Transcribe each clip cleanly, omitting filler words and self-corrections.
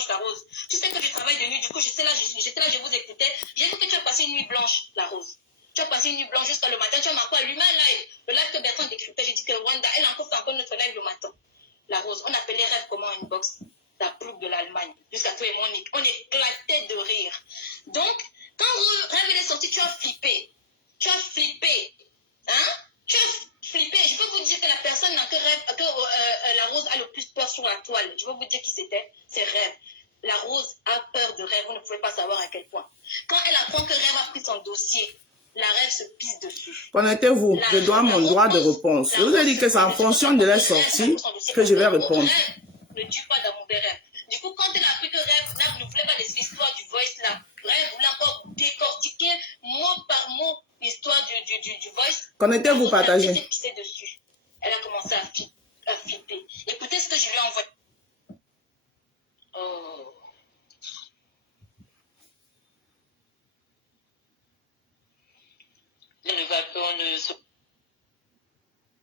blanche, la Rose. Tu sais que je travaille de nuit, du coup, j'étais là, je vous écoutais. J'ai vu que tu as passé une nuit blanche, la Rose. Tu as passé une nuit blanche jusqu'à le matin. Tu as marqué allumé un live. Le live que Bertrand décryptait, j'ai dit que Rwanda, elle a encore fait encore notre live le matin. La Rose, on appelait rêve comment une box la prouve de l'Allemagne. Jusqu'à toi et moi, on éclatait de rire. Donc, quand Rêve est sorti, tu as flippé. Tu as flippé. Hein? Tu as flippé. Je peux vous dire que la personne que la Rose a le plus peur sur la toile. Je peux vous dire qui c'était. C'est Rêve. La Rose a peur de Rêve. Vous ne pouvez pas savoir à quel point. Quand elle apprend que Rêve a pris son dossier, la Rêve se pisse dessus. Connectez-vous. Je dois mon droit de réponse. Je vous ai dit que c'est en fonction de la sortie que je vais répondre. Rêve ne tue pas d'amour des rêves. Du coup, quand elle a appris que Rêve ne voulait pas laisser l'histoire du voice là, Rêve voulait encore décortiquer mot par mot l'histoire du voice. Connectez-vous, partagez. Elle s'est pissée dessus. Elle a commencé à flipper. Écoutez ce que je lui ai envoyé. Oh. On ne se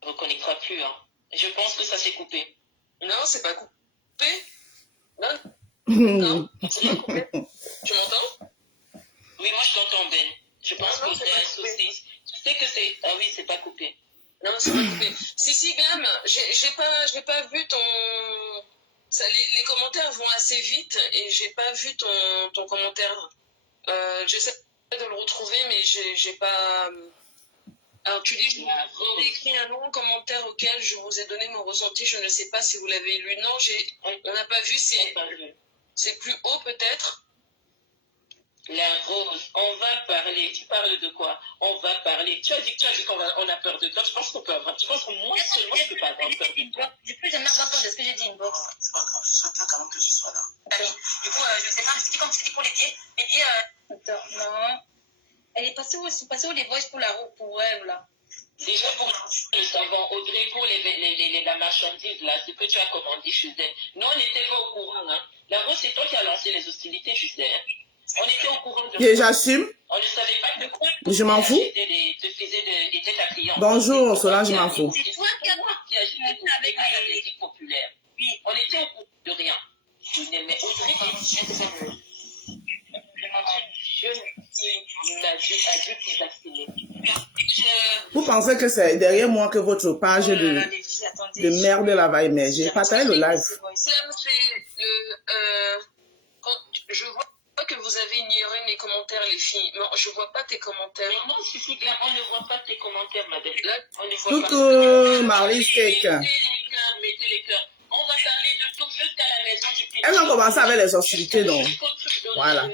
reconnectera plus. Hein. Je pense que ça s'est coupé. Non, c'est pas coupé. Non, Non, c'est pas coupé. Tu m'entends? Oui, moi je t'entends, Ben. Je pense que c'est un souci. Tu sais que c'est... Ah oui, c'est pas coupé. Non, c'est pas coupé. Si, Glam, j'ai pas vu ton... les commentaires vont assez vite et j'ai pas vu ton commentaire. J'essaie de le retrouver, mais j'ai pas... Alors, tu dis, j'ai écrit un long commentaire auquel je vous ai donné mon ressenti. Je ne sais pas si vous l'avez lu. Non, on n'a pas vu. C'est plus haut, peut-être. La Rose, on va parler. Tu parles de quoi? On va parler. Tu as dit qu'on a peur de toi. Je pense qu'on peut avoir. Je pense que moi seulement, je ne peux pas avoir peur de toi. Je ne peux jamais avoir peur de ce que j'ai dit, une box. C'est pas grave. Je serais pas quand même que tu sois là. Du coup, je ne sais pas. C'était comme c'était pour les pieds. Les pieds. Attends, non. Elle est passée où les voices pour Rêve, là? Déjà pour le savon, Audrey, pour la marchandise, là, ce que tu as commandé chez elle. Nous, on n'était pas au courant, hein. La Rose, c'est toi qui as lancé les hostilités chez elle. On était au courant de... Et j'assume. On ne savait pas de quoi... Je m'en fous. Te faisais des têtes à clients. Bonjour, Solange, je m'en fous. C'est toi qui as agité avec les populaires. Oui, on était au courant de rien. Mais Audrey, Vous pensez que c'est derrière moi que votre page de merde là va émerger? Partagez le live. Je vois que vous avez ignoré mes commentaires, les filles. Non, je vois pas tes commentaires. Mais non, on ne voit pas tes commentaires, madame. Là, on ne voit Coucou, Marie Steak. Mettez les cœurs. On va parler de tout jusqu'à la maison du pays. Elles ont commencé avec les hostilités, donc. Voilà.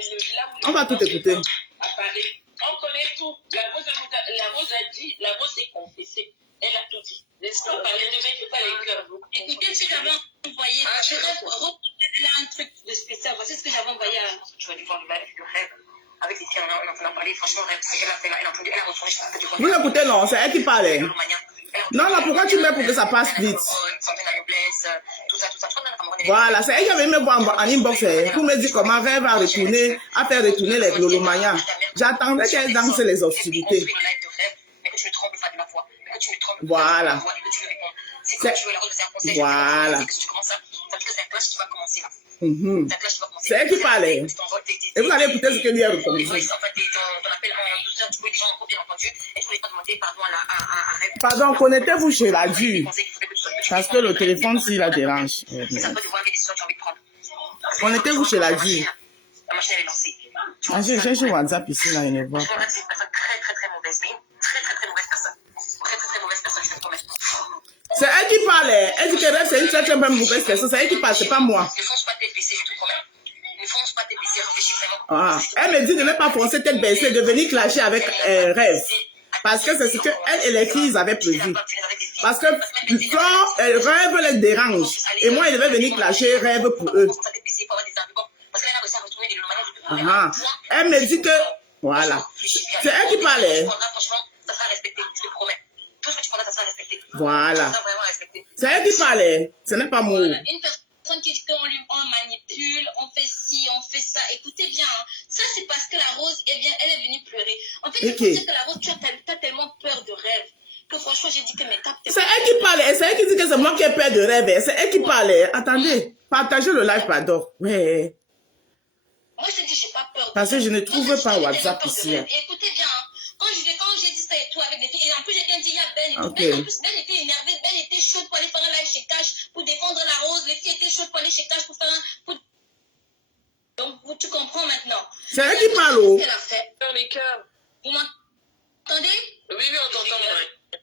On va tout écouter. On connaît tout. La Rose a dit, la Rose s'est confessée. Elle a tout dit. N'est-ce pas? Ne mettez pas les cœurs. Écoutez, si j'avais envoyé, elle a un truc de spécial. Voici ce que j'avais envoyé à... Tu vas du voir le live de Rêve. Avec les filles, on en a parlé. Franchement, Rêve, ce qu'elle a fait là, elle a entendu, elle a retourné, je sais pas du voir. Vous écoutez, non, c'est elle qui parlait. Non, non, pourquoi tu mets pour que ça passe vite? Voilà, c'est elle qui avait mis voir en inbox pour me dire comment Rêve a retourné, a fait retourner les glolomanias. J'attendais qu'elle danse les hostilités. Voilà. Voilà. C'est elle qui parlait. Et vous allez écouter ce qu'elle dit à recommencer. Pardon, connectez-vous chez la dure. Parce que le téléphone, s'il la dérange. Connectez-vous chez la dure. Ah, j'ai sur WhatsApp ici, là, il ne voit pas. C'est elle qui parlait. Elle dit que Rêve, c'est une très très bonne mauvaise personne. C'est elle qui parle, c'est pas moi. Ah. Elle me dit de ne pas foncer tête baissée, de venir clasher avec Rêve. Parce que c'est ce que elle et les filles avaient prévu. Parce que quand Rêve les dérange, et moi, il devait venir clasher Rêve pour eux. Ah. Elle me dit que... Voilà. C'est elle qui parlait. Voilà. C'est elle qui parlait. Ce n'est pas moi. Une personne qui dit qu'on manipule, on fait ci, on fait ça. Écoutez bien, hein. Ça c'est parce que la Rose, eh bien, elle est venue pleurer. En fait, c'est pour ça que la Rose, tu as tellement peur de Rêve que franchement, j'ai dit que mes tapes... C'est elle qui parlait. C'est elle qui dit que c'est moi qui ai peur de Rêve. C'est elle qui parlait. Attendez. Partagez le live, pardon. Ouais. Moi, je te dis, j'ai pas peur. Parce que je ne trouve pas WhatsApp ici. Hein. Écoutez bien, hein, quand j'ai dit ça et tout avec des filles, et en plus, j'ai bien dit, il y a Ben et tout. Okay. Ben, en plus, Ben était énervé, Ben était chaude pour aller faire un live chez Cash, pour défendre la rose. Les filles étaient chaudes pour aller chez Cash, pour faire un... Donc, tu comprends maintenant. C'est elle qui parle, oh. Qu'elle a fait. Dans les cœurs. Vous m'entendez? Oui, oui, on t'entend.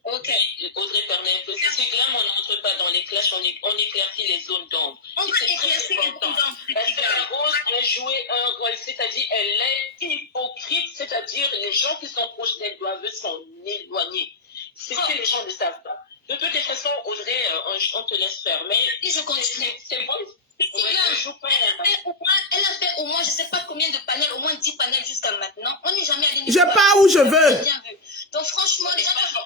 Ok. Audrey permet un peu. Si Glam, on n'entre pas dans les clashs, on éclaircit les zones d'ombre. On va éclaircir les zones d'ombre. Parce que la rose a joué un rôle, c'est-à-dire elle est hypocrite, c'est-à-dire les gens qui sont proches d'elle doivent s'en éloigner. C'est ce que les gens ne savent pas. De toute façon, Audrey, on te laisse faire. Mais si je continue. C'est bon. Elle a fait au moins, je ne sais pas combien de panels, au moins 10 panels jusqu'à maintenant. On n'est jamais allé. Je pars où je veux. Donc franchement, les gens vont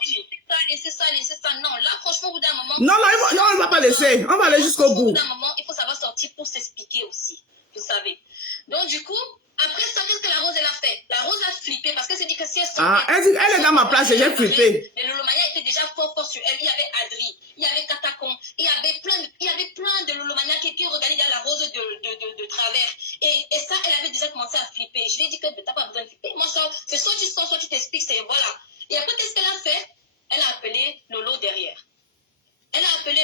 laisser ça. Non, là, franchement, au bout d'un moment... Non, on ne va pas laisser. On va aller jusqu'au bout. Au bout d'un moment, il faut savoir sortir pour s'expliquer aussi. Vous savez. Donc du coup, après ça, qu'est-ce que la Rose, elle a fait? La Rose a flippé parce qu'elle s'est dit que si elle sortait... elle est dans ma place et j'ai flippé. Les Lolomania étaient déjà fort sur elle. Il y avait Adri, il y avait Katakon, il y avait plein de Lolomania qui regardaient dans la Rose de travers. Et ça, elle avait déjà commencé à flipper. Je lui ai dit que tu n'as pas besoin de flipper. Moi, c'est soit tu sors, soit tu t'expliques, c'est voilà. Et après, qu'est-ce qu'elle a fait? Elle a appelé Lolo derrière. Elle a appelé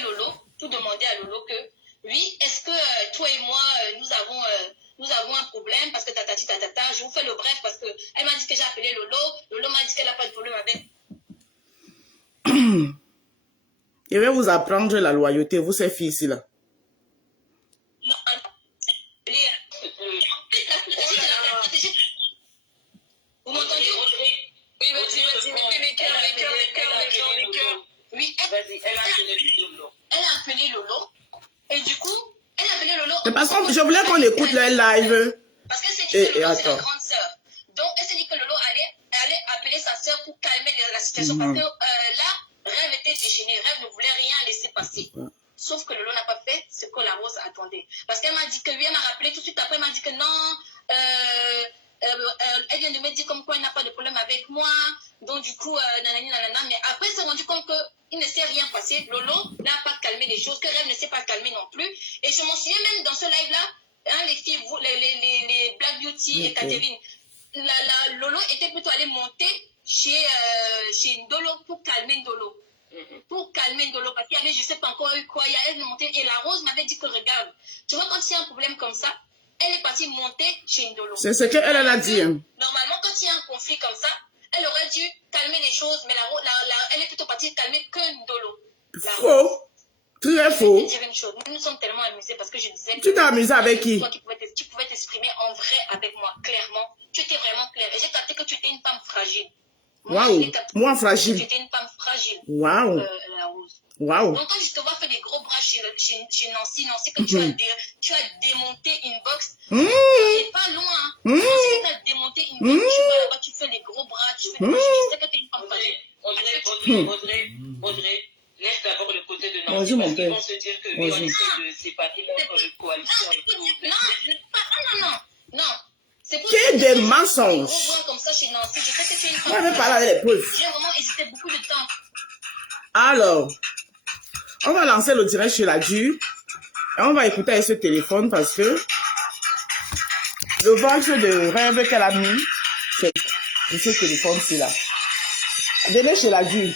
Lolo pour demander à Lolo que oui, est-ce que toi et moi, nous avons un problème parce que tatati tatata, je vous fais le bref parce que elle m'a dit que j'ai appelé Lolo m'a dit qu'elle n'a pas de problème avec. Je vais vous apprendre la loyauté, vous ces filles ici là. Non, vous m'entendez? Oui, vas-y, mettez les cœurs. Oui, vas-y, elle a appelé Lolo. Et du coup, elle a appelé Lolo. C'est parce que je voulais qu'on écoute leur live. Parce qu'elle s'est dit que Lolo, c'est la grande sœur. Donc, elle s'est dit que Lolo allait appeler sa sœur pour calmer la situation. Parce que là, Rêve était déchaîné. Rêve ne voulait rien laisser passer. Sauf que Lolo n'a pas fait ce que la Rose attendait. Parce qu'elle m'a dit que lui, elle m'a rappelé tout de suite après, elle m'a dit que non, elle vient de me dire comme quoi elle n'a pas de problème avec moi. Donc, du coup, nanani, nanana. Mais après, elle s'est rendu compte qu'il ne s'est rien passé. Lolo n'a pas calmé les choses, que Rêve ne s'est pas calmé non plus. Et je m'en souviens même dans ce live-là, hein, les filles, les Black Beauty et Catherine, Lolo était plutôt allée monter chez Ndolo pour calmer Ndolo. Pour calmer Ndolo, parce qu'il y avait, je ne sais pas encore quoi, il y a elle montée. Et la Rose m'avait dit que regarde, tu vois, quand il y a un problème comme ça, elle est partie monter chez Ndolo. C'est ce qu'elle a dit. Hein. Normalement, quand il y a un conflit comme ça, elle aurait dû calmer les choses, mais elle est plutôt partie calmer que Ndolo. Faux. Très faux. Je vais dire une chose, nous sommes tellement amusés parce que je disais que... Tu t'es amusé avec qui? Toi tu pouvais t'exprimer en vrai avec moi, clairement. Tu étais vraiment claire. Et j'ai capté que tu étais une femme fragile. Waouh. Moi fragile. Tu étais une femme fragile. Waouh. La Rose. Waouh. Donc quand je te vois faire des gros bras chez Nancy, que tu as démonté une box, c'est pas loin. Hein. Nancy, tu as démonté une box, tu vas là-bas, tu fais les gros bras, tu fais des gros... Je sais que tu es une femme fragile. Audrey, laisse d'abord le côté de Nancy. Nancy, parce qu'ils vont se dire que oui, on essaie de séparer notre coalition. Non. Quel des mensonges. Comme ça chez Nancy, je sais que tu es une femme. On va parler avec les preuves. J'ai vraiment hésité beaucoup de temps. Alors, on va lancer le direct chez la dure. Et on va écouter avec ce téléphone parce que le voice de Rêve qu'elle a mis, c'est ce téléphone-ci là. Venez chez la dure.